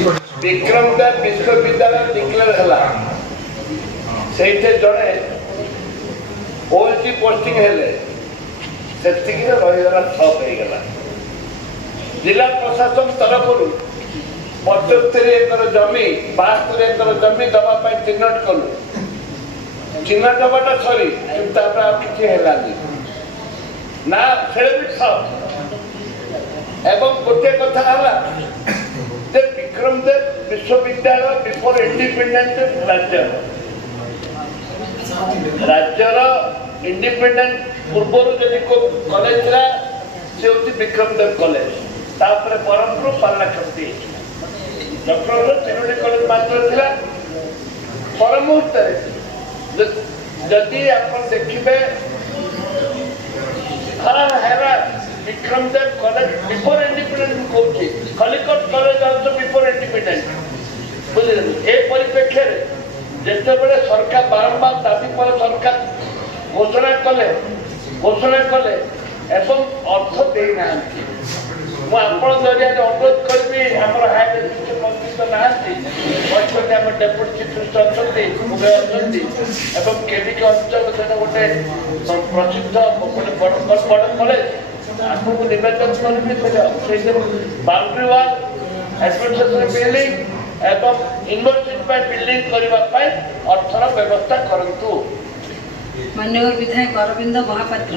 विक्रमदेव विश्वविद्यालय डिक्लेयर है जड़े ओएलटी पोस्टिंग हेले से रहीगला ठप होगला जिला प्रशासन तरफ 75 एकर जमी 72 एकर जमी दवाई चिन्हट कलु चिन्हट हवाटा सरी किसी है ना से भी ठप एवं गोटे कथा है विक्रमदेव विश्वविद्यालय बिफोर इंडिपेंडेंट राज्यर इंडिपेंडेंट पूर्व कॉलेज से विक्रमदेव कॉलेज बरहमपुर पारलाखेमती डॉक्टर तीनोटी कॉलेज मात्र पर मुहूर्त जदि आप देखिए हाँ है विक्रमदेव कॉलेज बिफोर इंडिपेंडेंट कहूँ Khallikote college also before independent बुझे ए परिप्रेक्षी जिते बड़े सरकार बारंबार दाबी पर सरकार घोषणा कले एवं अर्थ देना जरिया अनुरोध करी आम हायर एजुकेशन मंत्री तो ना डेपुटी चीफ मिनिस्टर अच्छा केडिके अंचल से गोटे प्रसिद्ध गोटे बड़ कॉलेज आपको निवेदन करी बाउंड्री वाल एडमिनिस्ट्रेशन बिल्डिंग एवं यूनिवर्सिटी बिल्डिंग करने अर्थर व्यवस्था करंतु। माननीय विधायक अरविंद महापात्र